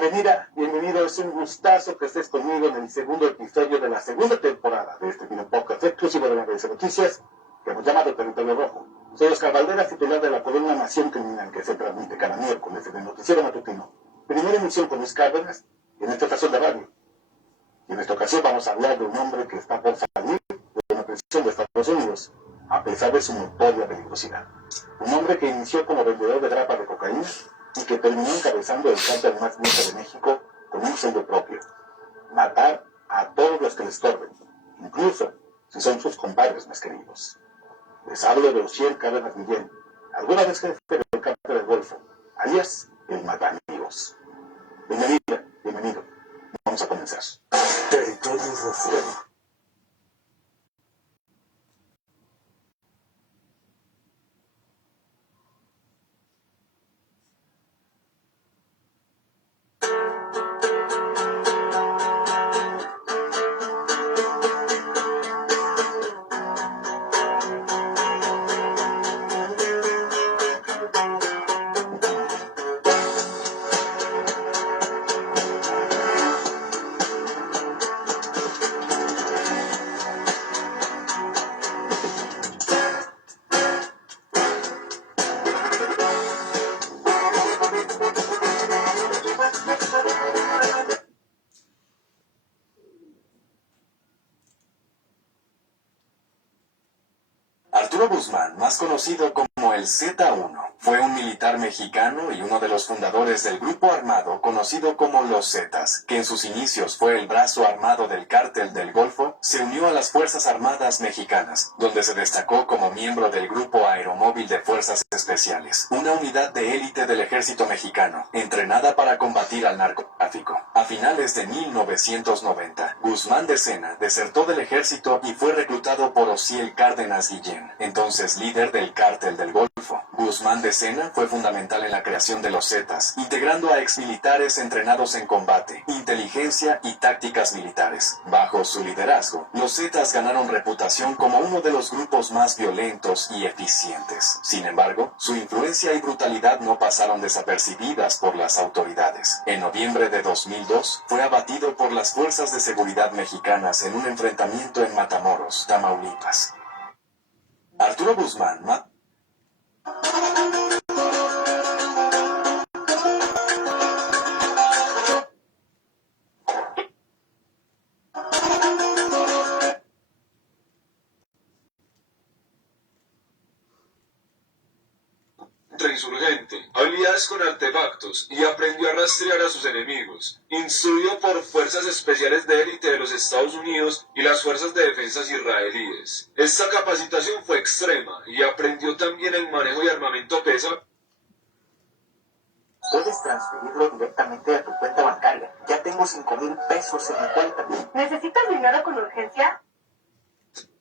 Bienvenida, bienvenido, es un gustazo que estés conmigo en el segundo episodio de la segunda temporada de este video podcast exclusivo de la BBC Noticias que hemos llamado Territorio Rojo. Soy Oscar Valderas, titular de la columna Nación Criminal, que se transmite cada miércoles en el noticiero matutino. Primera emisión con Luis Cárdenas, y en esta estación de radio. Y en esta ocasión vamos a hablar de un hombre que está por salir de una prisión de Estados Unidos, a pesar de su notoria peligrosidad. Un hombre que inició como vendedor de grapa de cocaína y que terminó encabezando el cártel más grande de México con un sello propio: matar a todos los que le estorben, incluso si son sus compadres más queridos. Les hablo de Osiel Cárdenas Guillén, alguna vez jefe del cártel del Golfo, alias el Mataamigos. Bienvenida, bienvenido. Vamos a comenzar. Territorio Rojo. Arturo Guzmán, más conocido como el Z1, fue un militar mexicano y uno de los fundadores del grupo armado conocido como los Zetas, que en sus inicios fue el brazo armado del Cártel del Golfo. Se unió a las Fuerzas Armadas Mexicanas, donde se destacó como miembro del Grupo Aeromóvil de Fuerzas Especiales, una unidad de élite del ejército mexicano, entrenada para combatir al narcotráfico. A finales de 1990, Guzmán de Sena desertó del ejército y fue reclutado por Osiel Cárdenas Guillén, entonces líder del Cártel del Golfo. Guzmán de Sena fue fundamental en la creación de los Zetas, integrando a exmilitares entrenados en combate, inteligencia y tácticas militares. Bajo su liderazgo, los Zetas ganaron reputación como uno de los grupos más violentos y eficientes. Sin embargo, su influencia y brutalidad no pasaron desapercibidas por las autoridades. En noviembre de 2002, fue abatido por las fuerzas de seguridad mexicanas en un enfrentamiento en Matamoros, Tamaulipas. Arturo Guzmán insurgente, habilidades con artefactos y aprendió a rastrear a sus enemigos. Instruido por fuerzas especiales de élite de los Estados Unidos y las fuerzas de defensa israelíes. Esta capacitación fue extrema y aprendió también el manejo de armamento pesado. Puedes transferirlo directamente a tu cuenta bancaria. Ya tengo 5,000 pesos en mi cuenta. ¿Necesitas dinero con urgencia?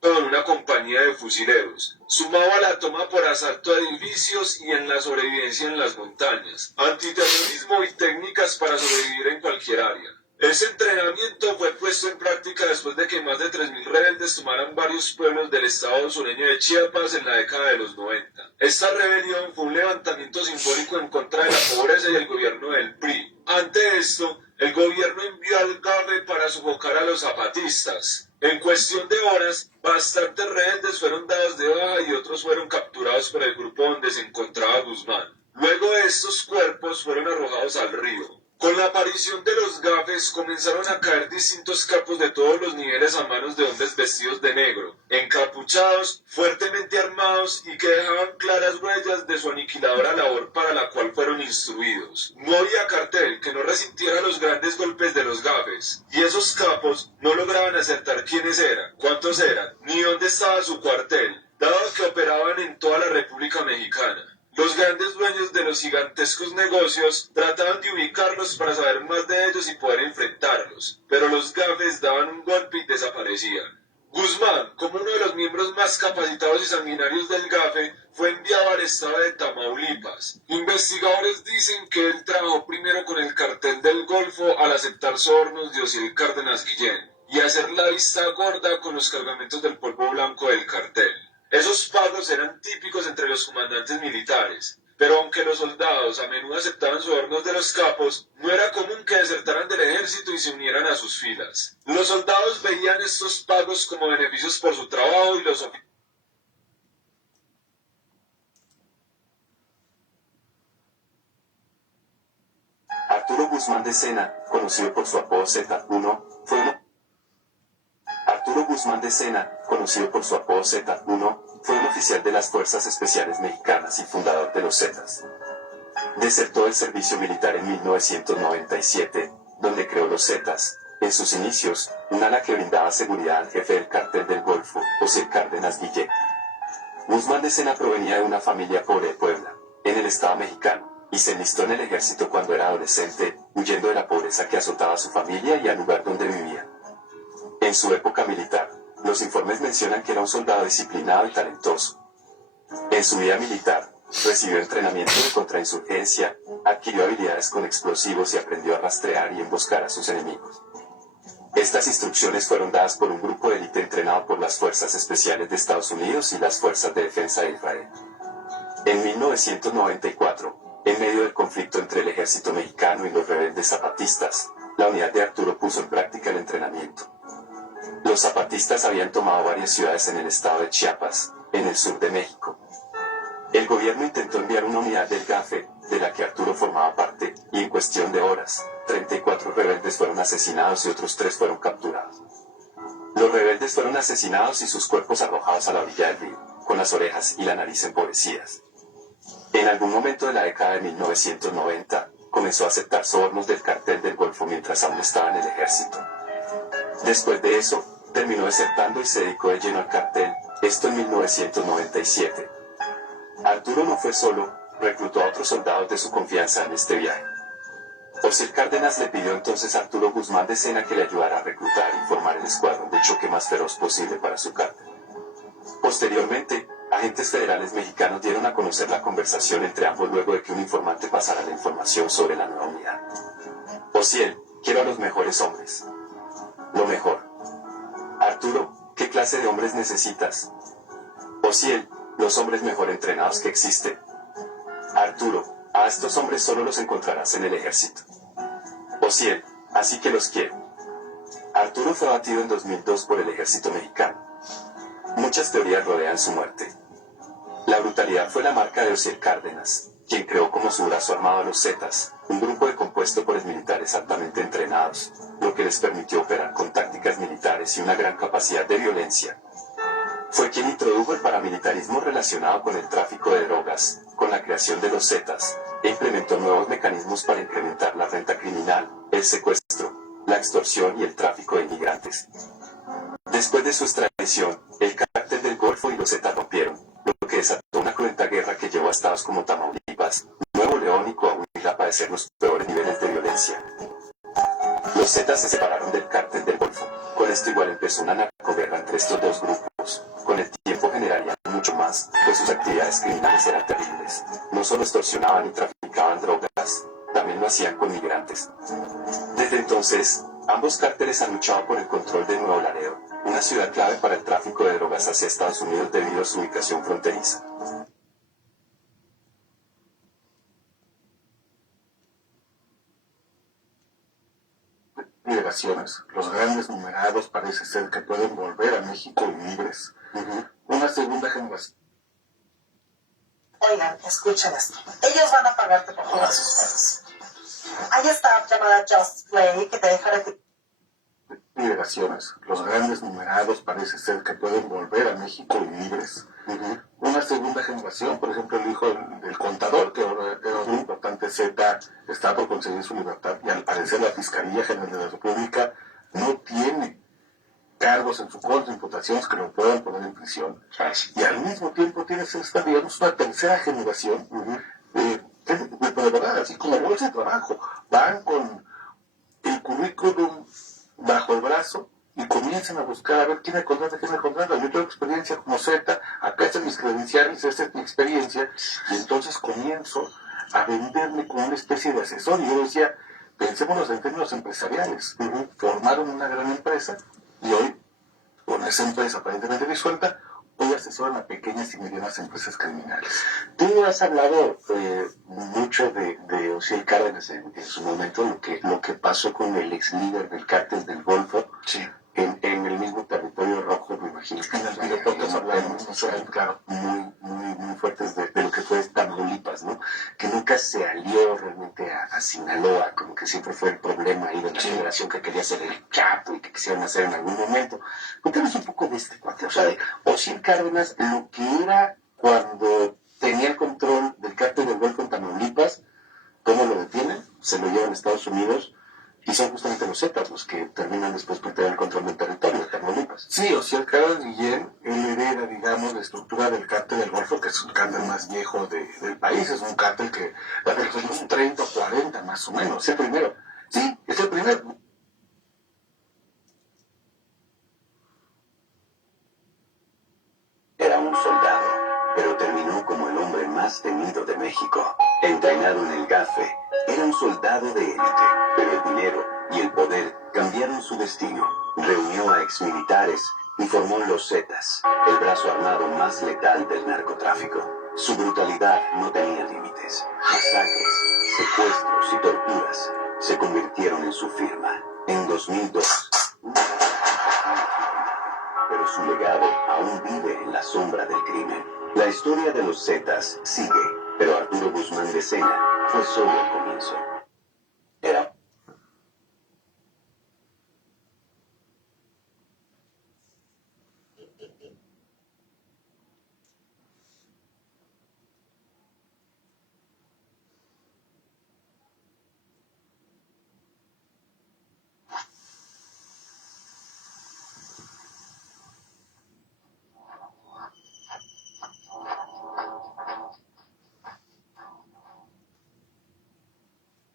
En una compañía de fusileros, sumado a la toma por asalto a edificios y en la sobrevivencia en las montañas, antiterrorismo y técnicas para sobrevivir en cualquier área. Ese entrenamiento fue puesto en práctica después de que más de 3.000 rebeldes tomaran varios pueblos del estado sureño de Chiapas en la década de los 90. Esta rebelión fue un levantamiento simbólico en contra de la pobreza y el gobierno del PRI. Ante esto, el gobierno envió al GAFE para sofocar a los zapatistas. En cuestión de horas, bastantes rebeldes fueron dados de baja y otros fueron capturados por el grupo donde se encontraba Guzmán. Luego estos cuerpos fueron arrojados al río. Con la aparición de los gafes comenzaron a caer distintos capos de todos los niveles a manos de hombres vestidos de negro, encapuchados, fuertemente armados y que dejaban claras huellas de su aniquiladora labor para la cual fueron instruidos. No había cartel que no resintiera los grandes golpes de los gafes, y esos capos no lograban acertar quiénes eran, cuántos eran, ni dónde estaba su cuartel, dado que operaban en toda la República Mexicana. Los grandes dueños de los gigantescos negocios trataban de ubicarlos para saber más de ellos y poder enfrentarlos, pero los gafes daban un golpe y desaparecían. Guzmán, como uno de los miembros más capacitados y sanguinarios del GAFE, fue enviado al estado de Tamaulipas. Investigadores dicen que él trabajó primero con el Cartel del Golfo al aceptar sobornos de Osiel Cárdenas Guillén y hacer la vista gorda con los cargamentos del polvo blanco del cartel. Esos pagos eran típicos entre los comandantes militares. Pero aunque los soldados a menudo aceptaban sobornos de los capos, no era común que desertaran del ejército y se unieran a sus filas. Los soldados veían estos pagos como beneficios por su trabajo y los Arturo Guzmán de Sena, conocido por su apodo Z1, Arturo Guzmán de Sena, conocido por su apodo Z1, fue un oficial de las Fuerzas Especiales Mexicanas y fundador de los Zetas. Desertó del servicio militar en 1997, donde creó los Zetas, en sus inicios, un ala que brindaba seguridad al jefe del Cártel del Golfo, José Cárdenas Guillén. Guzmán de Sena provenía de una familia pobre de Puebla, en el estado mexicano, y se enlistó en el ejército cuando era adolescente, huyendo de la pobreza que azotaba a su familia y al lugar donde vivía. En su época militar, los informes mencionan que era un soldado disciplinado y talentoso. En su vida militar, recibió entrenamiento de contrainsurgencia, adquirió habilidades con explosivos y aprendió a rastrear y emboscar a sus enemigos. Estas instrucciones fueron dadas por un grupo de élite entrenado por las Fuerzas Especiales de Estados Unidos y las Fuerzas de Defensa de Israel. En 1994, en medio del conflicto entre el ejército mexicano y los rebeldes zapatistas, la unidad de Arturo puso en práctica el entrenamiento. Los zapatistas habían tomado varias ciudades en el estado de Chiapas, en el sur de México. El gobierno intentó enviar una unidad del GAFE, de la que Arturo formaba parte, y en cuestión de horas, 34 rebeldes fueron asesinados y otros 3 fueron capturados. Los rebeldes fueron asesinados y sus cuerpos arrojados a la orilla del río, con las orejas y la nariz empobrecidas. En algún momento de la década de 1990, comenzó a aceptar sobornos del Cártel del Golfo mientras aún estaba en el ejército. Después de eso, terminó desertando y se dedicó de lleno al cartel, esto en 1997. Arturo no fue solo, reclutó a otros soldados de su confianza en este viaje. José Cárdenas le pidió entonces a Arturo Guzmán de Sena que le ayudara a reclutar y formar el escuadrón de choque más feroz posible para su cártel. Posteriormente, agentes federales mexicanos dieron a conocer la conversación entre ambos luego de que un informante pasara la información sobre la nueva unidad. Ociel, quiero a los mejores hombres. Lo mejor. Arturo, ¿qué clase de hombres necesitas? Ociel, los hombres mejor entrenados que existen. Arturo, a estos hombres solo los encontrarás en el ejército. Ociel, así que los quiero. Arturo fue abatido en 2002 por el ejército mexicano. Muchas teorías rodean su muerte. La brutalidad fue la marca de Ociel Cárdenas, quien creó como su brazo armado a los Zetas, un grupo compuesto por militares altamente entrenados, lo que les permitió operar con tácticas militares y una gran capacidad de violencia. Fue quien introdujo el paramilitarismo relacionado con el tráfico de drogas, con la creación de los Zetas, e implementó nuevos mecanismos para incrementar la renta criminal, el secuestro, la extorsión y el tráfico de inmigrantes. Después de su extradición, el Cártel del Golfo y los Zetas rompieron, lo que desató una cruenta guerra que llevó a estados como Tamaulipas, Nuevo León y Coahuila a padecer los peores niveles de violencia. Los Zetas se separaron del Cártel del Golfo. Con esto igual empezó una narcoguerra entre estos dos grupos. Con el tiempo generarían mucho más, pues sus actividades criminales eran terribles. No solo extorsionaban y traficaban drogas, también lo hacían con migrantes. Desde entonces, ambos cárteles han luchado por el control de Nuevo Laredo, una ciudad clave para el tráfico de drogas hacia Estados Unidos debido a su ubicación fronteriza. Liberaciones. Los grandes numerados parece ser que pueden volver a México libres. Una segunda generación. Oigan, escuchen esto. Ellos van a pagarte por todas sus cosas. Hay esta app llamada Just Play que te deja de... Liberaciones. Los grandes numerados parece ser que pueden volver a México libres. Una segunda generación, por ejemplo, el hijo del contador, que ahora era un importante Z, está por conseguir su libertad, y al parecer la Fiscalía General de la República no tiene cargos en su contra, imputaciones que lo puedan poner en prisión. Y al mismo tiempo tienes esta, digamos, una tercera generación, de verdad, así como bolsa de trabajo, van con el currículum bajo el brazo y comienzan a buscar a ver quién me contrata. Yo tengo experiencia como Z, acá están mis credenciales, esta es mi experiencia, y entonces comienzo a venderme como una especie de asesor. Y yo decía, pensémonos en términos empresariales. Formaron una gran empresa y hoy, con esa empresa aparentemente disuelta, hoy asesoran a pequeñas y medianas empresas criminales. Tú has hablado mucho de Osiel Cárdenas en su momento, lo que pasó con el ex líder del cártel del Golfo. Sí. En el mismo territorio rojo, me imagino que en los videojuegos hablamos claro, muy fuertes de lo que fue Tamaulipas, ¿no? Que nunca se alió realmente a Sinaloa, como que siempre fue el problema ahí de la generación que quería ser el Chapo y que quisieron hacer en algún momento. Cuéntanos un poco de este cuate, o sea, de Osiel Cárdenas, lo que era cuando tenía el control del cártel del Golfo en Tamaulipas, cómo lo detienen, se lo llevan a Estados Unidos. Y son justamente los Zetas los que terminan después por tener el control del territorio de Tamaulipas. Sí, Osiel Cárdenas Guillén, él hereda, digamos, la estructura del cártel del Golfo, que es un cártel más viejo del país. Es un cártel que data de los años 30 o 40, más o menos. Es el primero. Sí, es el primero. Era un soldado, pero terminó como el hombre más temido de México. Entrenado en el GAFE, era un soldado de élite, pero el dinero y el poder cambiaron su destino. Reunió a exmilitares y formó los Zetas, el brazo armado más letal del narcotráfico. Su brutalidad no tenía límites. Masacres, secuestros y torturas se convirtieron en su firma. En 2002, pero su legado aún vive en la sombra del crimen. La historia de los Zetas sigue, pero Arturo Guzmán de Sena fue solo el comienzo. Era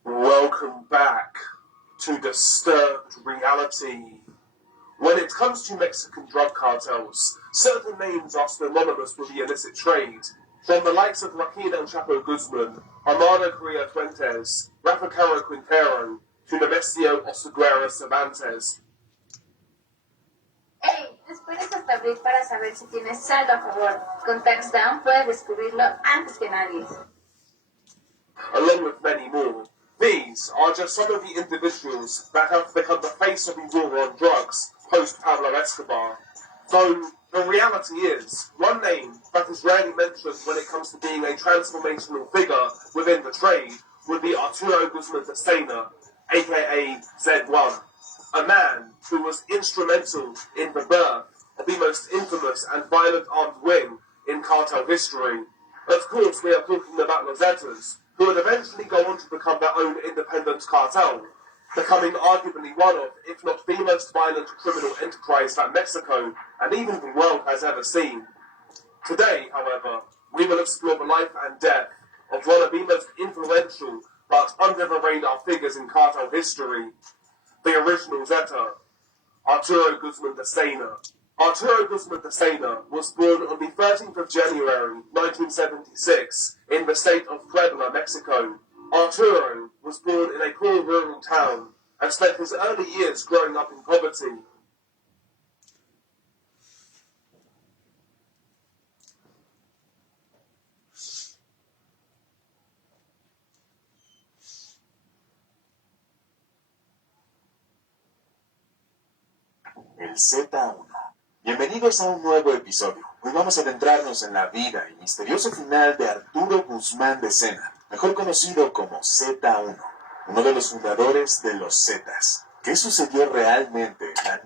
Welcome back to Disturbed Reality. When it comes to Mexican drug cartels, certain names are synonymous with the illicit trade. From the likes of Joaquin El Chapo Guzman, Armando Correa Fuentes, Rafa Caro Quintero, to Nemesio Oseguera Cervantes. Hey, ¿nos puedes hasta abrir para saber si tienes saldo a favor? Con TaxDown puedes descubrirlo antes que nadie. Along with many more. These are just some of the individuals that have become the face of the war on drugs post-Pablo Escobar. Though the reality is, one name that is rarely mentioned when it comes to being a transformational figure within the trade would be Arturo Guzman de Sena, aka Z1, a man who was instrumental in the birth of the most infamous and violent armed wing in cartel history. Of course, we are talking about Los Zetas, who would eventually go on to become their own independent cartel, becoming arguably one of, if not the most violent criminal enterprise that Mexico and even the world has ever seen. Today, however, we will explore the life and death of one of the most influential but under-the-radar figures in cartel history, the original Zeta, Arturo Guzman de Sena. Arturo Guzman de Sena was born on the 13th of January 1976 in the state of Puebla, Mexico. Arturo was born in a poor rural town and spent his early years growing up in poverty. El Z1. Bienvenidos a un nuevo episodio. Hoy vamos a adentrarnos en la vida y misterioso final de Arturo Guzmán de Sena, mejor conocido como Z1, uno de los fundadores de los Zetas. ¿Qué sucedió realmente la noche